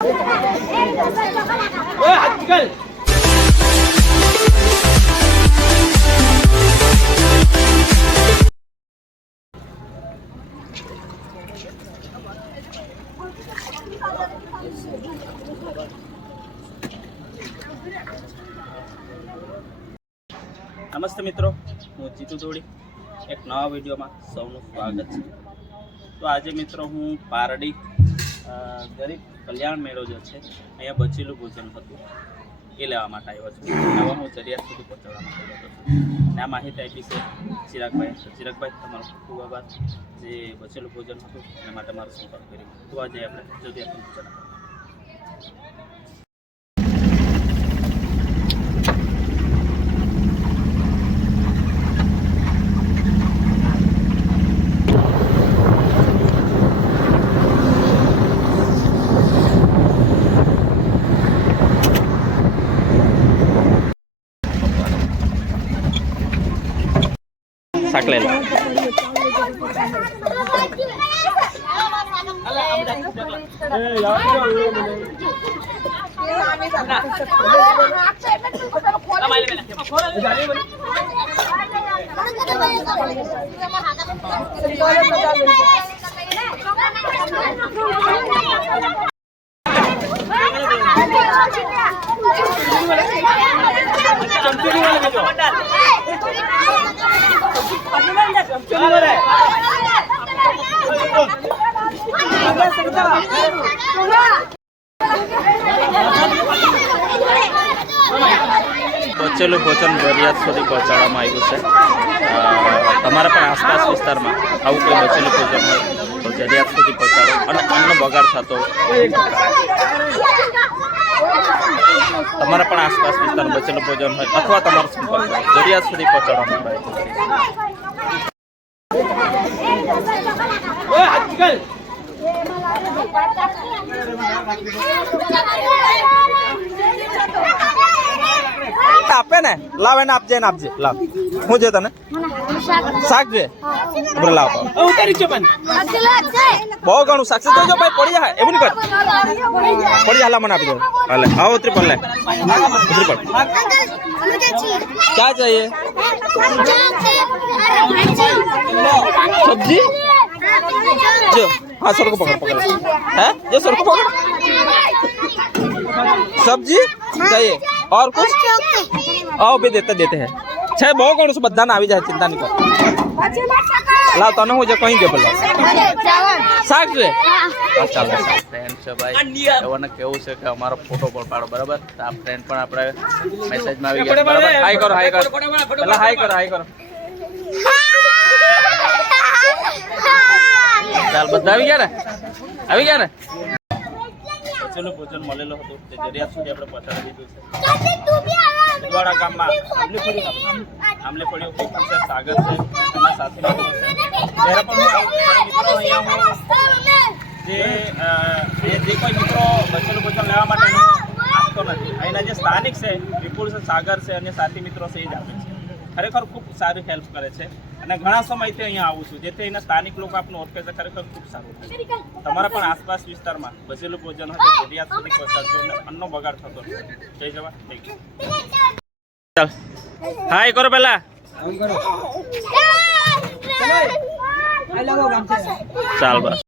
નમસ્તે મિત્રો, હું જીતુ જોડી એક નવા વિડીયોમાં સૌનું સ્વાગત છે. તો આજે મિત્રો હું પારડી ગરીબ કલ્યાણ મેળો જે છે, અહીંયા બચેલું ભોજન હતું. એ લેવા માટે આવ્યો છું. હવે હું ચરિયાદ સુધી પહોંચાડવા માટે આવ્યો છું. આ માહિતી આપી છે ચિરાગભાઈ. ચિરાગભાઈ, તમારો ખૂબ ખૂબ આભાર. જે બચેલું ભોજન હતું એના માટે મારો સંપર્ક કર્યો. તો આજે આપણે જલ્દી આપણે પહોંચાડવા શાક લઈ લો બચેલું ભોજન જરૂરિયાત સુધી પહોંચાડવામાં આવ્યું છે. તમારા પણ આસપાસ વિસ્તારમાં આવું કોઈ બચેલું ભોજન હોય તો સુધી પહોંચાડો અને અન્નનો બગાડ થતો તમારા પણ આસપાસ વિસ્તારમાં બચેલું ભોજન હોય અથવા તમારો સંપર્ક જરૂરિયાત સુધી પહોંચાડવાનો પ્રયત્ન કરીશ આપે ને લાવ એને આપજે એને આપજે લાવ હું છે તને શાક છે બરાબર લાવ ઉતારી છે પણ બહુ ઘણું શાક છે તો જો ભાઈ પડી જાય એવું નહીં કર પડી જાય હાલા મને આપી દો હાલે આવો ઉતરી પડ લે ઉતરી પડ ક્યાં चाहिए सब्जी जो हाँ सर को पकड़ पकड़ है जो सर को पकड़ सब्जी चाहिए और कुछ आओ भी देते देते हैं છે બહુ ઘણું છે બધાને આવી જાય ચિંતા નહીં કર લાવ તને હું જે કહી ગયો પેલા શાક છે હા, ચાલો ફ્રેન્ડ છે ભાઈ એવાને કેવું છે કે અમારો ફોટો પણ પાડો બરાબર તો આ ફ્રેન્ડ પણ આપણે મેસેજમાં આવી ગયા બરાબર હાય કરો હાય કરો પેલા હાય કરો હાય કરો ચાલ બધા આવી ગયા ને આવી ગયા ને બચેલું ભોજન મળેલું હતું. તે જરૂરિયાત સુધી આપણે પહોંચાડી દીધું છે. ઉદવાડા ગામમાં આમલીફળી આમલીફળી ઉપલબ્ધ છે સાગર છે. એના સાથે જ્યારે પણ મિત્રો અહીંયા હું જે જે કોઈ મિત્રો બચેલું ભોજન લેવા માટે આપતો નથી. અહીંના જે સ્થાનિક છે વિપુલ છે સાગર છે અને સાથી મિત્રો છે એ જ આપે છે. ખરેખર ખૂબ સારી હેલ્પ કરે છે. અને ઘણા સમયથી અહીંયા આવું છું જેથી અહીંના સ્થાનિક લોકો આપનું ઓળખે છે ખરેખર ખૂબ સારું છે. તમારા પણ આસપાસ વિસ્તારમાં બચેલું ભોજન હતું જરૂરિયાત સુધી પહોંચાડજો અને અન્નનો બગાડ થતો જય જવાન હા એ કરો પેલા ચાલ બસ.